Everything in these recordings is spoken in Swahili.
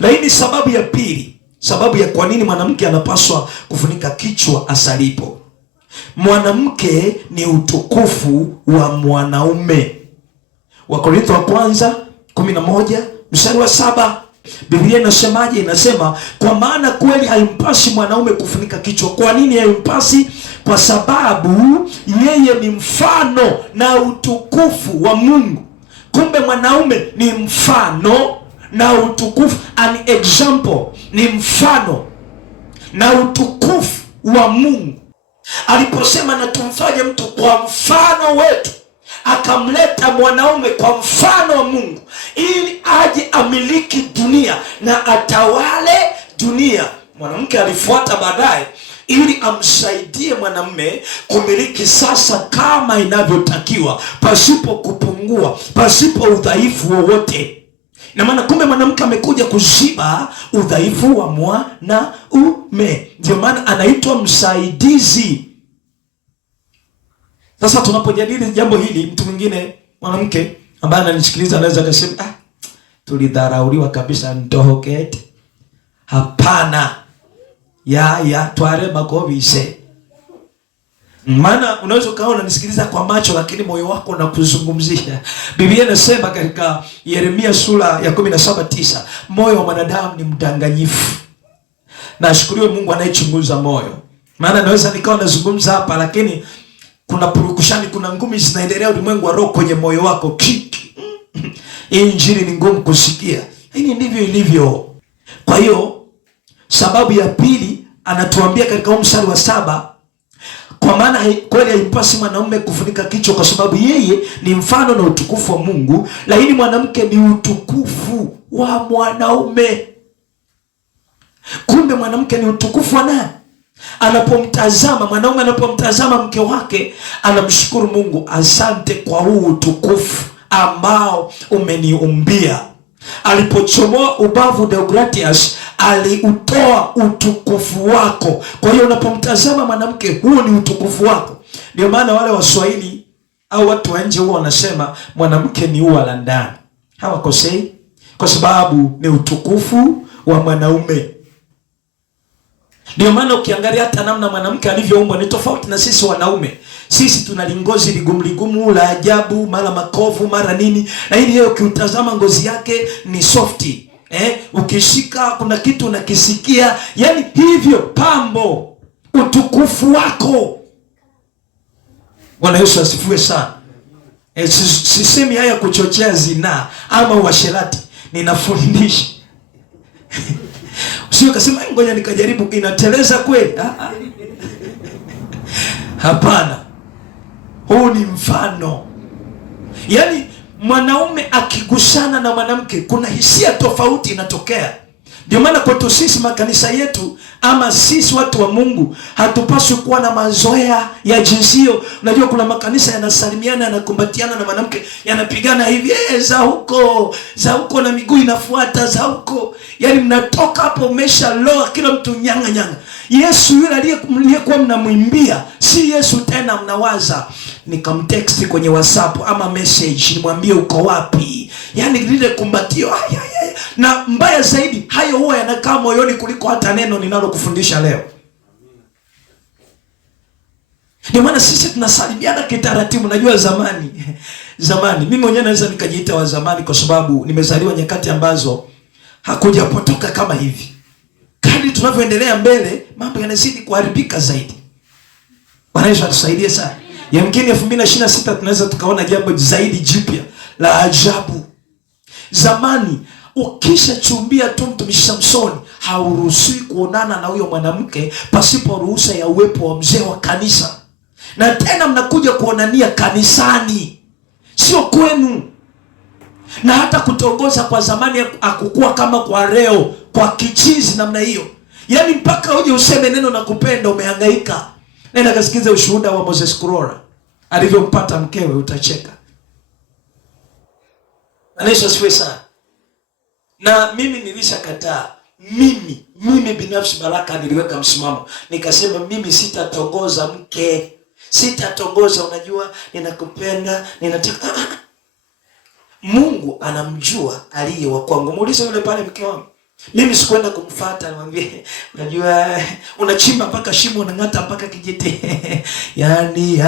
Lakini sababu ya pili, sababu ya kwa nini mwanamke anapaswa kufunika kichwa asalipo. Mwanamke ni utukufu wa mwanaume. Wakorintho wa kwanza 11:7. Biblia inasemaje? Inasema, kwa maana kweli haimpasi mwanaume kufunika kichwa. Kwa nini haimpasi? Kwa sababu yeye ni mfano na utukufu wa Mungu. Kumbe mwanaume ni mfano na utukufu, an example, ni mfano na utukufu wa Mungu. Aliposema na tumfanye mtu kwa mfano wetu, akamleta mwanaume kwa mfano wa Mungu ili aje amiliki dunia na atawale dunia. Mwanamke alifuata baadaye ili amsaidie mwanamume kumiliki sasa kama inavyotakiwa, pasipo kupungua, pasipo udhaifu wowote. Na maana kumbe mwanamke amekuja kuziba udhaifu wa mwanaume. Ndio maana anaitwa msaidizi. Sasa tunapojadili jambo hili, mtu mwingine mwanamke ambaye ananisikiliza anaweza kusema, tulidharauliwa kabisa ndohokete. Hapana. Ya tware makovise. Maana unaweza ukaona unanisikiliza kwa macho, lakini moyo wako unakuzungumzia. Biblia inasema katika Yeremia sura ya 17:9, moyo wa mwanadamu ni mdanganyifu. Na ashukuriwe Mungu anayechunguza moyo. Maana naweza nikawa nazungumza hapa, lakini kuna purukushani, kuna ngumi zinaendelea ulimwengu wa roho kwenye moyo wako. Hii injili ni ngumu kusikia. Hii ndivyo ilivyo. Kwa hiyo sababu ya pili anatuambia katika mstari wa 7, kwa maana kweli haimpasi mwanaume kufunika kichwa kwa sababu yeye ni mfano na utukufu wa Mungu, lakini mwanamke ni utukufu wa mwanaume. Kumbe mwanamke ni utukufu wa nani? Anapomtazama mwanaume, anapomtazama mke wake, anamshukuru Mungu, asante kwa huu utukufu ambao umeniumbia. Alipochomoa ubavu Deogratias, aliutoa utukufu wako. Kwa hiyo unapomtazama mwanamke, huo ni utukufu wako. Ndio maana wale Waswahili au watu wa nje huwa wanasema mwanamke ni ua la ndani. Hawakosei, kwa sababu ni utukufu wa mwanaume. Ndio maana ukiangalia hata namna mwanamke alivyoumbwa ni tofauti na sisi wanaume. Sisi tuna lingozi ligumu la ajabu, mara makovu, mara nini. Na hili yeye ukiutazama ngozi yake ni softi. Ukishika kuna kitu unakisikia. Yaani hivyo pambo, utukufu wako. Bwana Yesu asifiwe sana. Sisemi haya kuchochea zinaa ama uasherati. Ninafundisha. Sio kasema ngoja nikajaribu, inateleza kweli? Hapana. Huu ni mfano. Yaani mwanaume akigusana na mwanamke kuna hisia tofauti inatokea. Ndio maana kwetu sisi makanisa yetu ama sisi watu wa Mungu hatupaswi kuwa na mazoea ya jinsio. Unajua kuna makanisa yanasalimiana, yanakumbatiana na mwanamke, yanapigana hivi, za huko na miguu inafuata za huko. Yaani mnatoka hapo umeshaloa, kila mtu nyanga. Yesu yule aliyekuwa mnamwimbia si Yesu tena mnawaza. Nikamtext kwenye WhatsApp ama message nimwambie uko wapi. Yaani lile kumbatio na mbaya zaidi, hayo huwa yanakaa moyoni kuliko hata neno ninalokufundisha leo. Ndio maana sisi tunasalimiana kitaratibu. Najua zamani mimi mwenyewe naweza nikajiita wa zamani kwa sababu nimezaliwa nyakati ambazo hakujapotoka kama hivi. Kadri tunavyoendelea mbele, mambo yanazidi kuharibika zaidi. Bwana Yesu atusaidie sana. Yamkini 2026 tunaweza tukaona jambo zaidi jipya la ajabu. Zamani ukisha chumbia tu mtumishi Samsoni, hauruhusiwi kuonana na huyo mwanamke pasipo ruhusa ya uwepo wa mzee wa kanisa. Na tena mnakuja kuonania kanisani, sio kwenu. Na hata kutongoza kwa zamani hakukuwa kama kwa leo, kwa kichizi namna hiyo. Yaani mpaka uje useme neno na kupenda umehangaika. Nenda kasikize ushuhuda wa Moses Kurora alivyompata mkewe, utacheka. Anesha siwe sana. Na mimi nilishakataa. Mimi binafsi Baraka niliweka msimamo. Nikasema mimi sitatongoza mke. Sitatongoza, unajua ninakupenda, ninataka. Mungu anamjua aliye wa kwangu. Muulize yule pale mke wangu. Mimi sikwenda kumfuata nimwambie, unajua unachimba mpaka shimo, unang'ata mpaka kijiti. yani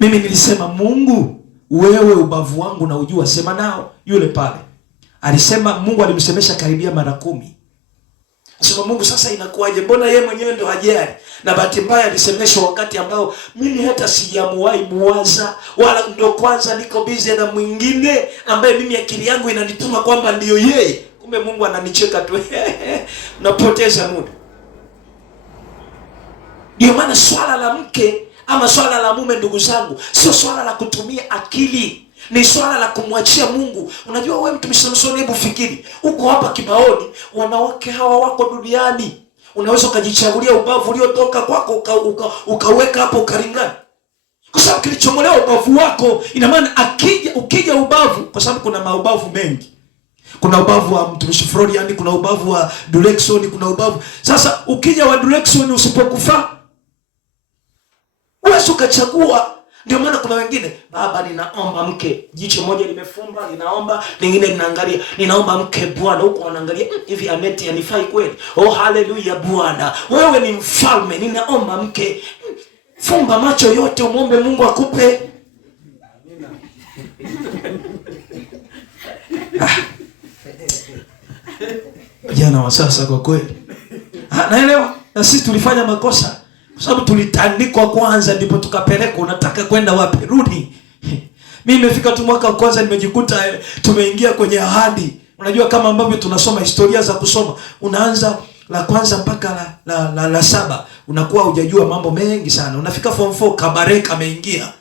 Mimi nilisema, Mungu wewe ubavu wangu na ujua, sema nao. Yule pale alisema, Mungu alimsemesha karibia mara 10. Sema, Mungu sasa inakuwaje? Mbona yeye mwenyewe ndo hajali? Na bahati mbaya alisemeshwa wakati ambao mimi hata sijamuwahi muwaza, wala ndo kwanza niko busy na mwingine ambaye mimi akili yangu inanituma kwamba ndio yeye. Kumbe Mungu ananicheka tu. Napoteza muda. Ndio maana swala la mke ama swala la mume, ndugu zangu, sio swala la kutumia akili, ni swala la kumwachia Mungu. Unajua wewe mtumishi Samson, hebu fikiri, uko hapa kibaoni, wanawake hawa wako duniani, unaweza ukajichagulia ubavu uliotoka kwako ukaweka hapo ukalingana, kwa sababu kilichomolewa ubavu wako. Ina maana ukija ubavu, kwa sababu kuna maubavu mengi. Kuna ubavu wa mtumishi Florian, kuna ubavu wa Dulexon, kuna ubavu. Sasa ukija wa Dulexon usipokufaa, wewe ukachagua. Ndio maana kuna wengine, baba ninaomba mke, jicho moja limefumba linaomba, lingine linaangalia, ninaomba mke Bwana, huko wanaangalia hivi Aneti anifai kweli? Oh haleluya Bwana, wewe ni mfalme, ninaomba mke. Fumba macho yote umuombe Mungu akupe. Jana wa sasa kwa kweli. Naelewa na sisi tulifanya makosa, kwa sababu tulitandikwa kwanza ndipo tukapelekwa. Unataka kwenda wapi? Rudi. Mimi nimefika tu mwaka wa kwanza nimejikuta tumeingia kwenye ahadi. Unajua kama ambavyo tunasoma historia za kusoma, unaanza la kwanza mpaka la 7, unakuwa hujajua mambo mengi sana. Unafika form 4 kabareka ameingia.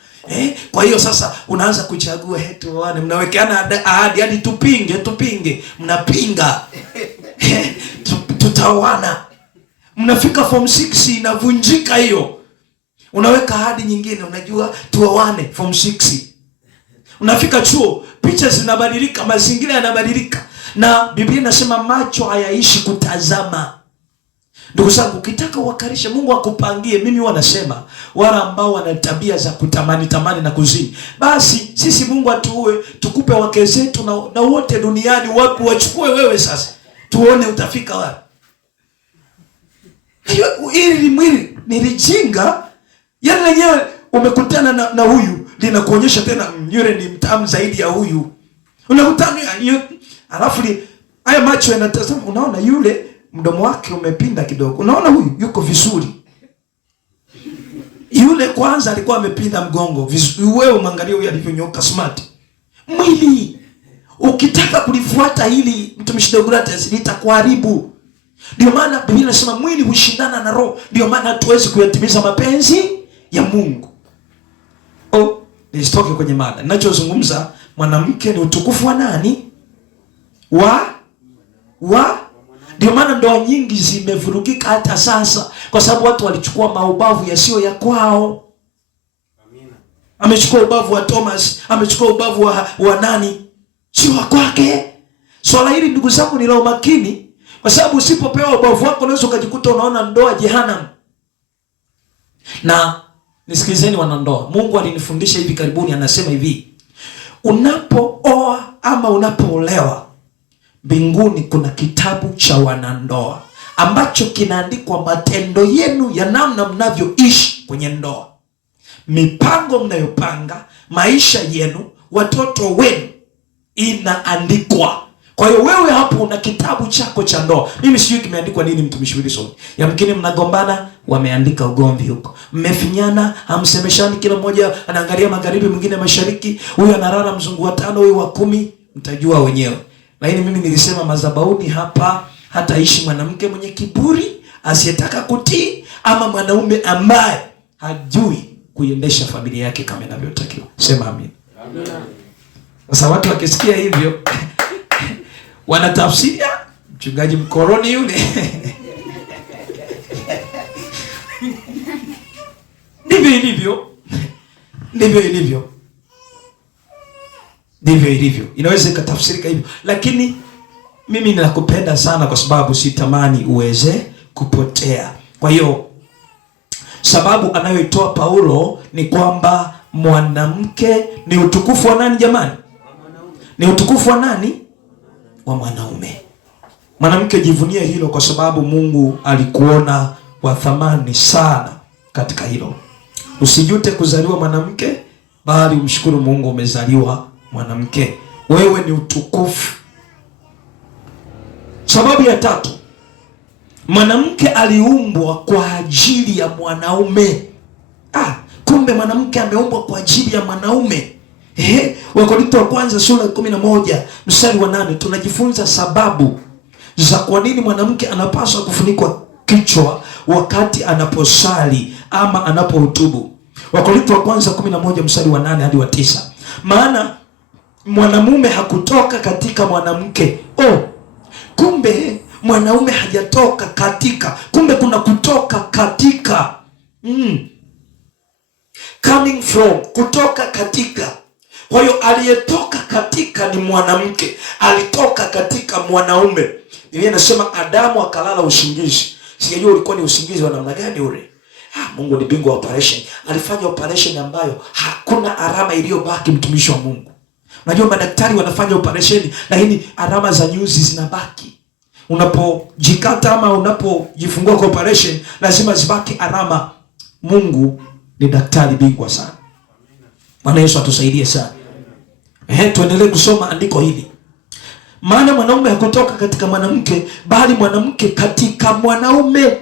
Kwa hiyo sasa unaanza kuchagua tuone, mnawekeana ahadi hadi tupinge, mnapinga. Tutaoana. Mnafika form 6 inavunjika hiyo. Unaweka ahadi nyingine, unajua tuoane form 6. Unafika chuo, picha zinabadilika, mazingira yanabadilika. Na Biblia inasema macho hayaishi kutazama. Ndugu zangu, ukitaka uwakarishe Mungu akupangie, mimi wanasema wala ambao wana tabia za kutamani na kuzini, basi sisi Mungu atuue, tukupe wake zetu na wote duniani wapi wachukue wewe sasa. Tuone utafika wapi. Hili mwili nilijinga, yani lenyewe umekutana na huyu linakuonyesha tena yule ni mtamu zaidi ya huyu. Unakutana alafu haya macho yanatazama, unaona yule mdomo wake umepinda kidogo. Unaona huyu yuko vizuri. Yule kwanza alikuwa amepinda mgongo. Wewe mwangalie huyu alivyonyoka smart. Mwili ukitaka kulifuata hili mtumishi Deogratias litakuharibu. Ndio maana Biblia inasema mwili hushindana na roho. Ndio maana hatuwezi kuyatimiza mapenzi ya Mungu. Nisitoke kwenye mada. Ninachozungumza, mwanamke ni utukufu wa nani? Ndio maana ndoa nyingi zimevurugika hata sasa, kwa sababu watu walichukua maubavu yasiyo ya kwao. Amina. Amechukua ubavu wa Thomas, amechukua ubavu wa nani? Sio wa kwake. Swala hili ndugu zangu ni la umakini, kwa sababu usipopewa ubavu wako unaweza ukajikuta unaona ndoa jehanamu. Na nisikilizeni wanandoa, Mungu alinifundisha hivi karibuni, anasema hivi, unapooa ama unapoolewa, mbinguni kuna kitabu cha wanandoa ambacho kinaandikwa matendo yenu ya namna mnavyoishi kwenye ndoa, mipango mnayopanga, maisha yenu, watoto wenu, inaandikwa. Kwa hiyo wewe hapo una kitabu chako cha ndoa. Mimi sijui kimeandikwa nini, mtumishi Wilson. Yamkini mnagombana, wameandika ugomvi huko. Mmefinyana, hamsemeshani, kila mmoja anaangalia magharibi, mwingine mashariki, huyu analala mzungu wa 5, huyu wa 10, mtajua wenyewe. Lakini mimi nilisema madhabahuni hapa hataishi mwanamke mwenye kiburi, asiyetaka kutii, ama mwanaume ambaye hajui kuiendesha familia yake kama inavyotakiwa. Sema amin. Amen. Sasa watu wakisikia hivyo wanatafsiria mchungaji mkoroni yule. Ndivyo ilivyo. Inaweza ikatafsirika hivyo. Lakini mimi ninakupenda sana kwa sababu sitamani uweze kupotea. Kwa hiyo Sababu anayoitoa Paulo ni kwamba mwanamke ni utukufu wa nani jamani? Ni utukufu wa nani? Wa mwanaume. Mwanamke, jivunie hilo, kwa sababu Mungu alikuona wa thamani sana katika hilo. Usijute kuzaliwa mwanamke, bali umshukuru Mungu umezaliwa mwanamke. Wewe ni utukufu. Sababu ya tatu, mwanamke aliumbwa kwa ajili ya mwanaume. Kumbe mwanamke ameumbwa kwa ajili ya mwanaume. Wakorintho wa kwanza sura ya 11 mstari wa 8 tunajifunza sababu za kwa nini mwanamke anapaswa kufunikwa kichwa wakati anaposali ama anapohutubu. Wakorintho wa kwanza 11 mstari wa 8 hadi wa 9. Maana mwanamume hakutoka katika mwanamke. Kumbe mwanaume hajatoka katika. Kumbe kuna kutoka katika. Coming from, kutoka katika. Kwa hiyo aliyetoka katika ni mwanamke, alitoka katika mwanaume. Biblia inasema Adamu akalala usingizi. Sijajua ulikuwa ni usingizi wa namna gani ule. Mungu ni bingwa wa operation. Alifanya operation ambayo hakuna alama iliyobaki, mtumishi wa Mungu. Unajua madaktari wanafanya operation lakini alama za nyuzi zinabaki. Unapojikata ama unapojifungua kwa operation lazima zibaki alama. Mungu ni daktari bingwa sana. Bwana Yesu atusaidie sana. Tuendelee kusoma andiko hili. Maana mwanaume hakutoka katika mwanamke, bali mwanamke katika mwanaume.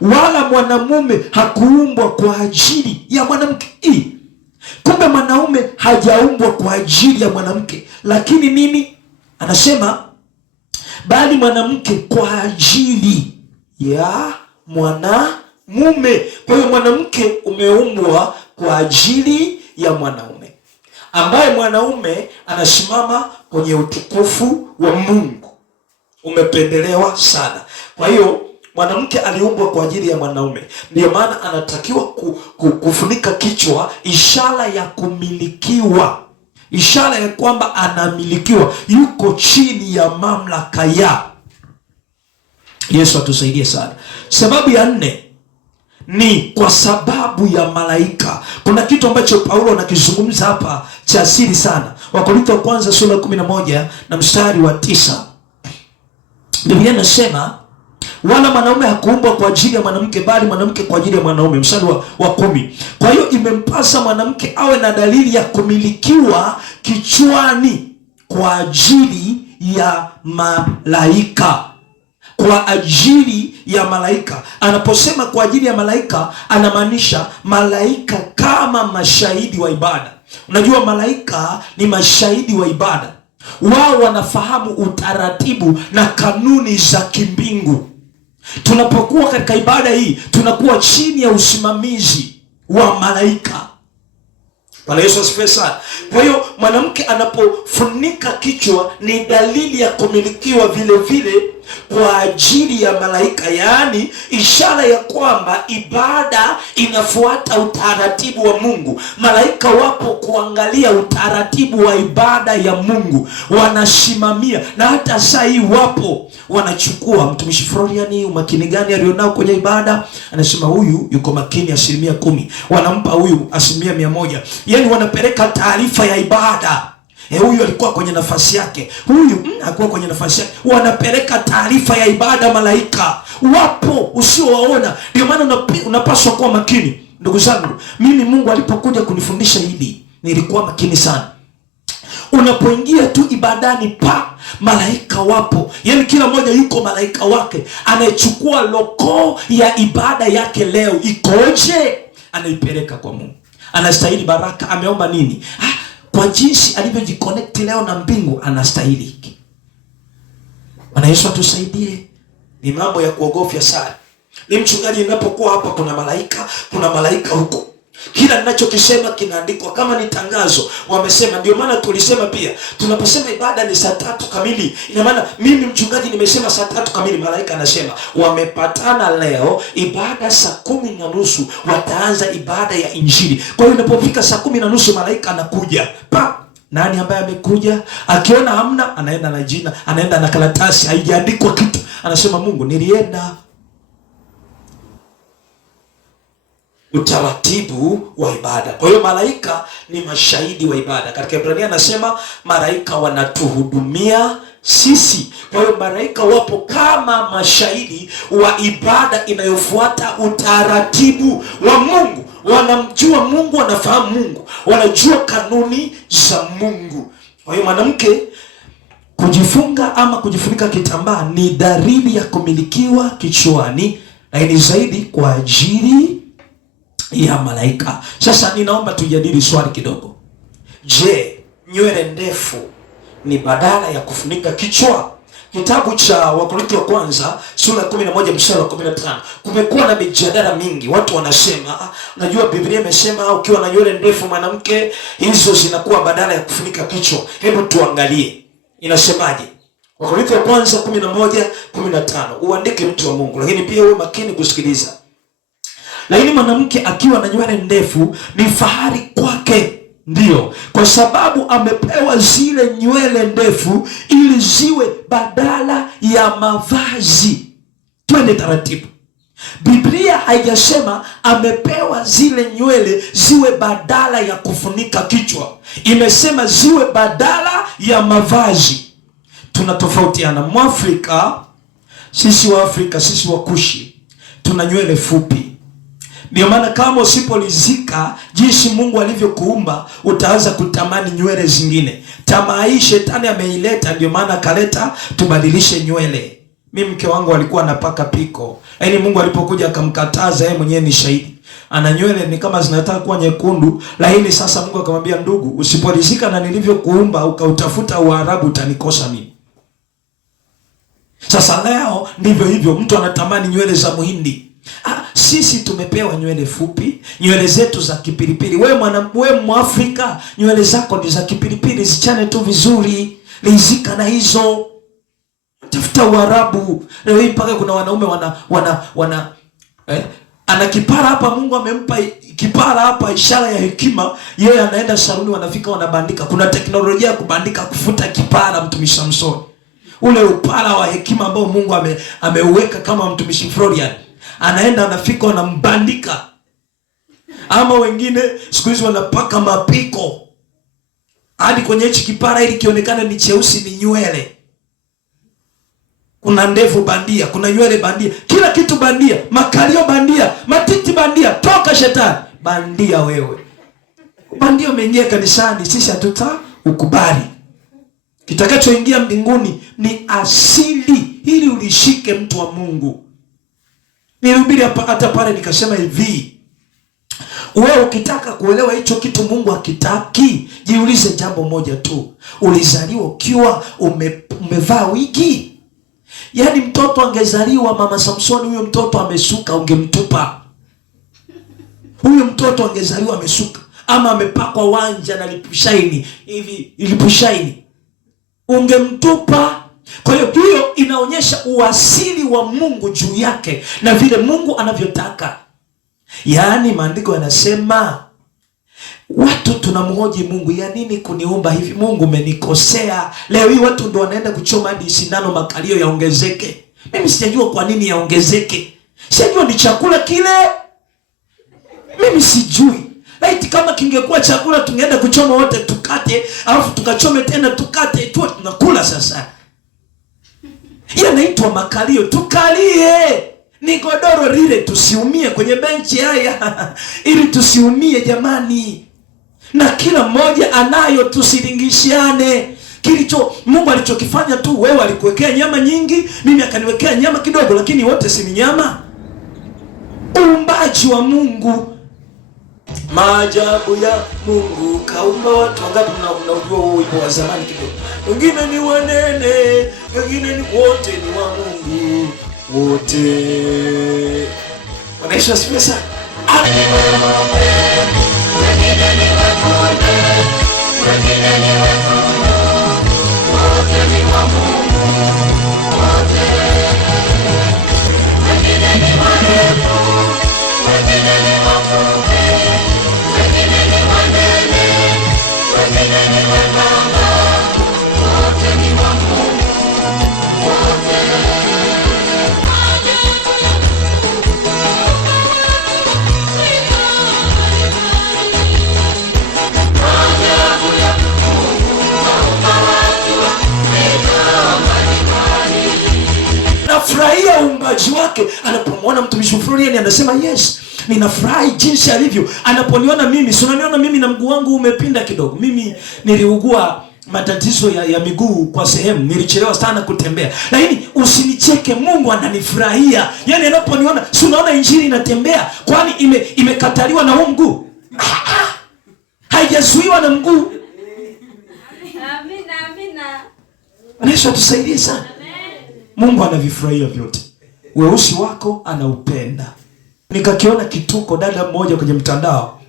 Wala mwanamume hakuumbwa kwa ajili ya mwanamke. Kumbe mwanaume hajaumbwa kwa ajili ya mwanamke, lakini nini? Anasema bali mwanamke kwa ajili ya mwanamume. Kwa hiyo mwanamke umeumbwa kwa ajili ya mwanaume, ambaye mwanaume anasimama kwenye utukufu wa Mungu. Umependelewa sana. Kwa hiyo mwanamke aliumbwa kwa ajili ya mwanaume. Ndio maana anatakiwa kufunika kichwa, ishara ya kumilikiwa, ishara ya kwamba anamilikiwa, yuko chini ya mamlaka ya Yesu. Atusaidie sana. Sababu ya 4 ni kwa sababu ya malaika. Kuna kitu ambacho Paulo anakizungumza hapa cha asili sana. Wakorintho wa kwanza sura 11 na mstari wa 9. Biblia inasema wala mwanaume hakuumbwa kwa ajili ya mwanamke, bali mwanamke kwa ajili ya mwanaume. Mstari wa 10. Kwa hiyo imempasa mwanamke awe na dalili ya kumilikiwa kichwani kwa ajili ya malaika. Kwa ajili ya malaika. Anaposema kwa ajili ya malaika, anamaanisha malaika kama mashahidi wa ibada. Unajua malaika ni mashahidi wa ibada. Wao wanafahamu utaratibu na kanuni za kimbingu. Tunapokuwa katika ibada hii, tunakuwa chini ya usimamizi wa malaika. Bwana Yesu asifiwe sana. Kwa hiyo mwanamke anapofunika kichwa ni dalili ya kumilikiwa vile vile kwa ajili ya malaika, yaani ishara ya kwamba ibada inafuata utaratibu wa Mungu. Malaika wapo kuangalia utaratibu wa ibada ya Mungu, wanasimamia, na hata saa hii wapo wanachukua mtumishi Florian umakini gani alionao kwenye ibada, anasema huyu yuko makini 10%, wanampa huyu 100%. Yaani wanapeleka taarifa ya ibada. Huyu alikuwa kwenye nafasi yake, huyu hakuwa kwenye nafasi yake. Wanapeleka taarifa ya ibada. Malaika wapo usiowaona. Ndio maana unapaswa kuwa makini. Ndugu zangu, mimi Mungu alipokuja kunifundisha hili nilikuwa makini sana. Unapoingia tu ibadani, malaika wapo. Yaani kila mmoja yuko malaika wake, anayechukua loko ya ibada yake. Leo ikoje? Anaipeleka kwa Mungu. Anastahili baraka. Ameomba nini? Kwa jinsi alivyojiconnect leo na mbingu, anastahili hiki. Bwana Yesu atusaidie. Ni mambo ya kuogofya sana. Ni mchungaji, ninapokuwa hapa kuna malaika huko. Kila ninachokisema kinaandikwa kama ni tangazo. Wamesema, ndio maana tulisema pia tunaposema ibada ni saa 3 kamili. Ina maana mimi mchungaji nimesema saa 3 kamili, malaika anasema wamepatana leo ibada saa 10:30 wataanza ibada ya Injili. Kwa hiyo inapofika saa 10:30 malaika anakuja. Nani ambaye amekuja? Akiona hamna, anaenda na jina, anaenda na karatasi haijaandikwa kitu. Anasema Mungu, nilienda. utaratibu wa ibada. Kwa hiyo malaika ni mashahidi wa ibada. Katika Ibrania anasema malaika wanatuhudumia sisi. Kwa hiyo malaika wapo kama mashahidi wa ibada inayofuata utaratibu wa Mungu. Wanamjua Mungu, wanafahamu Mungu, wanajua kanuni za Mungu. Kwa hiyo mwanamke kujifunga ama kujifunika kitambaa ni dalili ya kumilikiwa kichwani, lakini zaidi kwa ajili ya malaika. Sasa ninaomba tujadili swali kidogo. Je, nywele ndefu ni badala ya kufunika kichwa? Kitabu cha Wakorintho wa kwanza sura ya 11 mstari wa 15. Kumekuwa na mijadala mingi. Watu wanasema, unajua Biblia imesema ukiwa na nywele ndefu mwanamke, hizo zinakuwa badala ya kufunika kichwa. Hebu tuangalie inasemaje. Wakorintho wa kwanza 11:15. Uandike mtu wa Mungu, lakini pia uwe makini kusikiliza. Lakini mwanamke akiwa na nywele ndefu ni fahari kwake, ndio, kwa sababu amepewa zile nywele ndefu ili ziwe badala ya mavazi. Twende taratibu. Biblia haijasema amepewa zile nywele ziwe badala ya kufunika kichwa. Imesema ziwe badala ya mavazi. Tunatofautiana. Mwafrika, sisi wa Afrika, sisi wa Kushi, tuna nywele fupi. Ndio maana kama usipolizika jinsi Mungu alivyokuumba, utaanza kutamani nywele zingine. Tamaa hii shetani ameileta, ndio maana akaleta tubadilishe nywele. Mimi mke wangu alikuwa anapaka piko, yaani Mungu alipokuja akamkataza, yeye mwenyewe ni shahidi. Ana nywele ni kama zinataka kuwa nyekundu, lakini sasa Mungu akamwambia, ndugu, usipolizika na nilivyokuumba ukautafuta Uarabu utanikosa mimi. Sasa leo ndivyo hivyo, mtu anatamani nywele za Muhindi. Sisi tumepewa nywele fupi, nywele zetu za kipilipili. Wewe Mwafrika, nywele zako ni za kipilipili, zichane tu vizuri, lizika na hizo. Tafuta Uarabu. Leo hii mpaka kuna wanaume ana kipara hapa, Mungu amempa kipara hapa, ishara ya hekima. Yeye anaenda saluni, wanafika wanabandika. Kuna teknolojia ya kubandika, kufuta kipara, mtumishi Samson. Ule upara wa hekima ambao Mungu ameuweka kama mtumishi Florian. Anaenda anafika wanambandika. Ama wengine siku hizi wanapaka mapiko hadi kwenye hichi kipara ili kionekane ni cheusi, ni nywele. Kuna ndevu bandia, kuna nywele bandia, kila kitu bandia, makalio bandia, matiti bandia. Toka shetani, bandia wewe. Bandia umeingia kanisani, sisi hatuta ukubali. Kitakachoingia mbinguni ni asili, ili ulishike, mtu wa Mungu. Nilihubiri hata pale nikasema hivi, wewe ukitaka kuelewa hicho kitu Mungu hakitaki, jiulize jambo moja tu. Ulizaliwa ukiwa umevaa wigi? Yaani mtoto angezaliwa Mama Samsoni, huyo mtoto amesuka, ungemtupa. Huyo mtoto angezaliwa amesuka ama amepakwa wanja na lipushaini hivi, lipushaini, ungemtupa. Kwa hiyo hiyo inaonyesha uasili wa Mungu juu yake na vile Mungu anavyotaka. Yaani maandiko yanasema watu tunamhoji Mungu, ya nini kuniumba hivi? Mungu umenikosea. Leo hii watu ndo wanaenda kuchoma hadi sindano makalio yaongezeke. Mimi sijajua kwa nini yaongezeke. Sijajua ni chakula kile. Mimi sijui. Laiti kama kingekuwa chakula tungeenda kuchoma wote tukate, alafu tukachome tena tukate, tuwe tunakula sasa. Yanaitwa makalio, tukalie. Ni godoro lile, tusiumie kwenye benchi haya. Ili tusiumie jamani. Na kila mmoja anayo, tusilingishiane. Mungu alichokifanya tu, wewe alikuwekea nyama nyingi, mimi akaniwekea nyama kidogo, lakini wote si nyama. Uumbaji wa Mungu. Maajabu ya Mungu kaumba watu. Wangapi mnaujua huo wimbo wa zamani kidogo? Wengine ni wanene, wengine ni wote ni wa Mungu. Wote wanaisha asifiwe. katika uumbaji wake. Anapomwona mtumishi Florian anasema yes, ninafurahi jinsi alivyo. Anaponiona mimi, si unaniona mimi na mguu wangu umepinda kidogo. Mimi niliugua matatizo ya miguu kwa sehemu, nilichelewa sana kutembea. Lakini usinicheke, Mungu ananifurahia. Yaani anaponiona, si unaona injili inatembea, kwani imekataliwa na huu mguu? Haijazuiwa na mguu. Amina. Yesu atusaidie sana. Mungu anavifurahia vyote. Weusi wako anaupenda. Nikakiona kituko, dada mmoja kwenye mtandao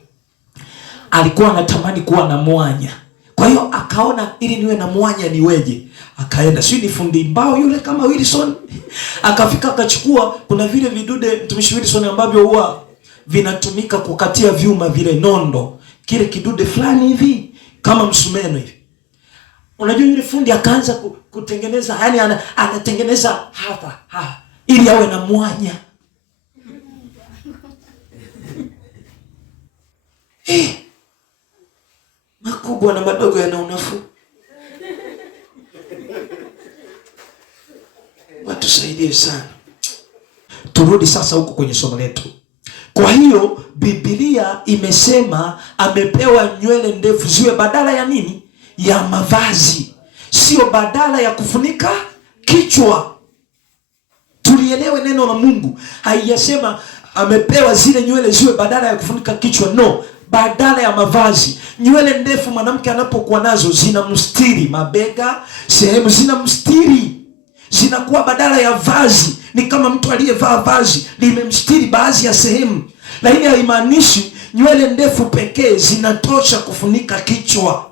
alikuwa anatamani kuwa na mwanya. Kwa hiyo akaona ili niwe na mwanya niweje? Akaenda, sio ni fundi mbao yule kama Wilson. Akafika akachukua, kuna vile vidude mtumishi Wilson ambavyo huwa vinatumika kukatia vyuma vile nondo. Kile kidude fulani hivi kama msumeno hivi. Unajua yule fundi akaanza kutengeneza, yani anatengeneza hapa ili awe na mwanya. Makubwa na madogo yana unafuu. Watusaidie sana. Turudi sasa huko kwenye somo letu. Kwa hiyo Biblia imesema amepewa nywele ndefu ziwe badala ya nini? Ya mavazi, sio badala ya kufunika kichwa. Tulielewe neno la Mungu. Haijasema amepewa zile nywele ziwe badala ya kufunika kichwa, no, badala ya mavazi. Nywele ndefu mwanamke anapokuwa nazo zinamstiri mabega, sehemu zinamstiri, zinakuwa badala ya vazi. Ni kama mtu aliyevaa vazi limemstiri baadhi ya sehemu, lakini haimaanishi nywele ndefu pekee zinatosha kufunika kichwa.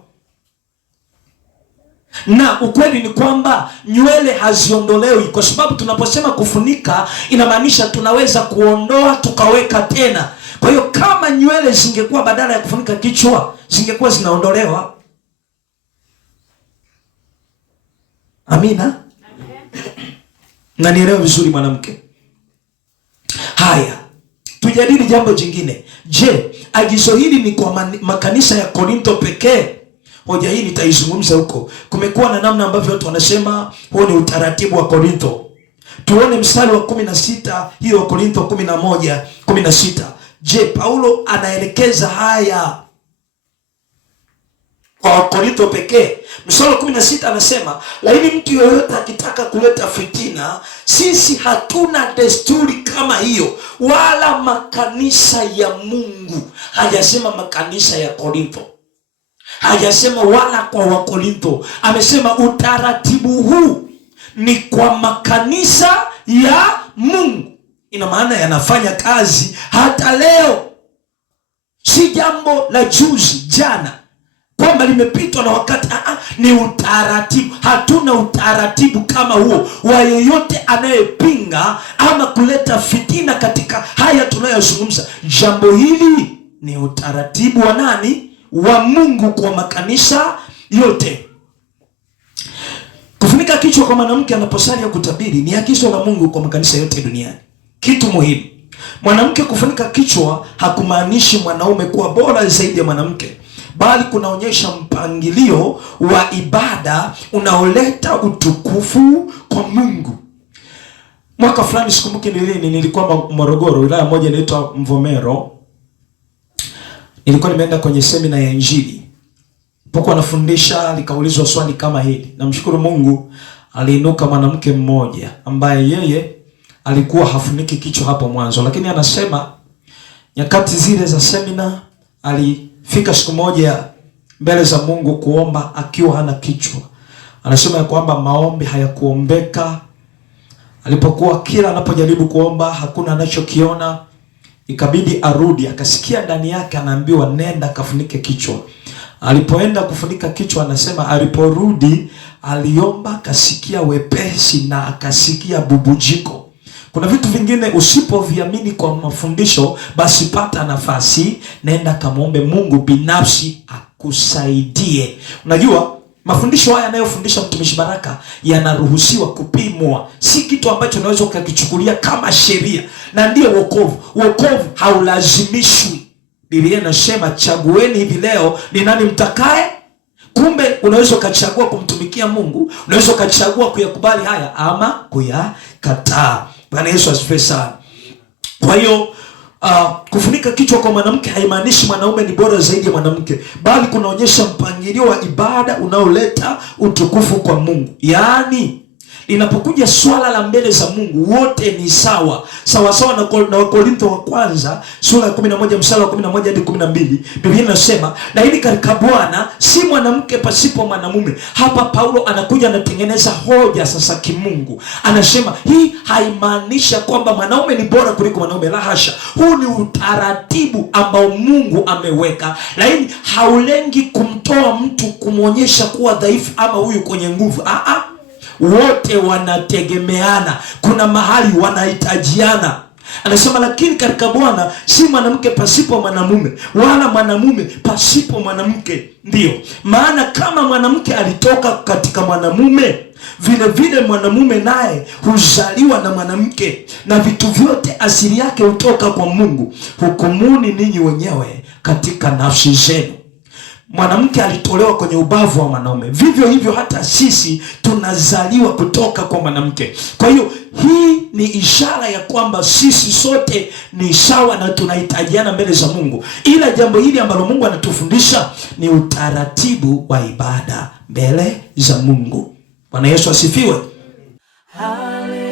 Na ukweli ni kwamba nywele haziondolewi, kwa sababu tunaposema kufunika inamaanisha tunaweza kuondoa tukaweka tena. Kwa hiyo kama nywele zingekuwa badala ya kufunika kichwa, zingekuwa zinaondolewa. Amina. Na nielewe vizuri mwanamke. Haya, tujadili jambo jingine. Je, agizo hili ni kwa makanisa ya Korinto pekee? Hoja hii nitaizungumza huko. Kumekuwa na namna ambavyo watu wanasema huo ni utaratibu wa Korinto. Tuone mstari wa 16, hiyo wa Korinto 11:16. Je, Paulo anaelekeza haya kwa Korinto pekee? Mstari wa 16 anasema, lakini mtu yeyote akitaka kuleta fitina, sisi hatuna desturi kama hiyo, wala makanisa ya Mungu. Hajasema makanisa ya Korinto, hajasema wala kwa Wakorinto. Amesema utaratibu huu ni kwa makanisa ya Mungu. Ina maana yanafanya kazi hata leo, si jambo la juzi jana kwamba limepitwa na wakati. Ni utaratibu. Hatuna utaratibu kama huo wa yeyote anayepinga ama kuleta fitina katika haya tunayozungumza. Jambo hili ni utaratibu wa nani? Wa Mungu kwa makanisa yote. Kufunika kichwa kwa mwanamke anaposali au kutabiri ni agizo la Mungu kwa makanisa yote duniani. Kitu muhimu, mwanamke kufunika kichwa hakumaanishi mwanaume kuwa bora zaidi ya mwanamke, bali kunaonyesha mpangilio wa ibada unaoleta utukufu kwa Mungu. Mwaka fulani, sikumbuki ni lini, nilikuwa Morogoro, wilaya moja inaitwa Mvomero. Nilikuwa nimeenda kwenye semina ya Injili. Pokuwa nafundisha, likaulizwa swali kama hili. Namshukuru Mungu, aliinuka mwanamke mmoja ambaye yeye alikuwa hafuniki kichwa hapo mwanzo, lakini anasema nyakati zile za semina alifika siku moja mbele za Mungu kuomba akiwa hana kichwa. Anasema ya kwamba maombi hayakuombeka. Alipokuwa kila anapojaribu kuomba hakuna anachokiona, ikabidi arudi. Akasikia ndani yake anaambiwa nenda kafunike kichwa. Alipoenda kufunika kichwa, anasema aliporudi aliomba, akasikia wepesi na akasikia bubujiko. Kuna vitu vingine usipoviamini kwa mafundisho, basi pata nafasi, nenda kamwombe Mungu binafsi akusaidie. Unajua mafundisho haya yanayofundisha mtumishi Baraka yanaruhusiwa kupimwa. Si kitu ambacho unaweza ukakichukulia kama sheria. Na ndio wokovu. Wokovu haulazimishwi. Biblia inasema chagueni hivi leo ni nani mtakaye. Kumbe unaweza ukachagua kumtumikia Mungu, unaweza ukachagua kuyakubali haya ama kuyakataa. Bwana Yesu asifiwe sana. Kwa hiyo kufunika kichwa kwa mwanamke haimaanishi mwanaume ni bora zaidi ya mwanamke, bali kunaonyesha mpangilio wa ibada unaoleta utukufu kwa Mungu. Yaani inapokuja swala la mbele za Mungu wote ni sawa. Sawa sawa na Wakorintho wa kwanza sura ya 11 mstari wa 11 hadi 12. Biblia inasema, lakini katika Bwana si mwanamke pasipo mwanamume. Hapa Paulo anakuja anatengeneza hoja sasa kimungu. Anasema hii haimaanisha kwamba mwanaume ni bora kuliko mwanaume, la hasha. Huu ni utaratibu ambao Mungu ameweka, lakini haulengi kumtoa mtu kumwonyesha kuwa dhaifu ama huyu kwenye nguvu. Wote wanategemeana, kuna mahali wanahitajiana. Anasema lakini katika Bwana si mwanamke pasipo mwanamume, wala mwanamume pasipo mwanamke. Ndio maana kama mwanamke alitoka katika mwanamume, vile vile mwanamume naye huzaliwa na mwanamke, na vitu vyote asili yake hutoka kwa Mungu. Hukumuni ninyi wenyewe katika nafsi zenu. Mwanamke alitolewa kwenye ubavu wa mwanaume, vivyo hivyo hata sisi tunazaliwa kutoka kwa mwanamke. Kwa hiyo hii ni ishara ya kwamba sisi sote ni sawa na tunahitajiana mbele za Mungu, ila jambo hili ambalo Mungu anatufundisha ni utaratibu wa ibada mbele za Mungu. Bwana Yesu asifiwe. Hallelujah.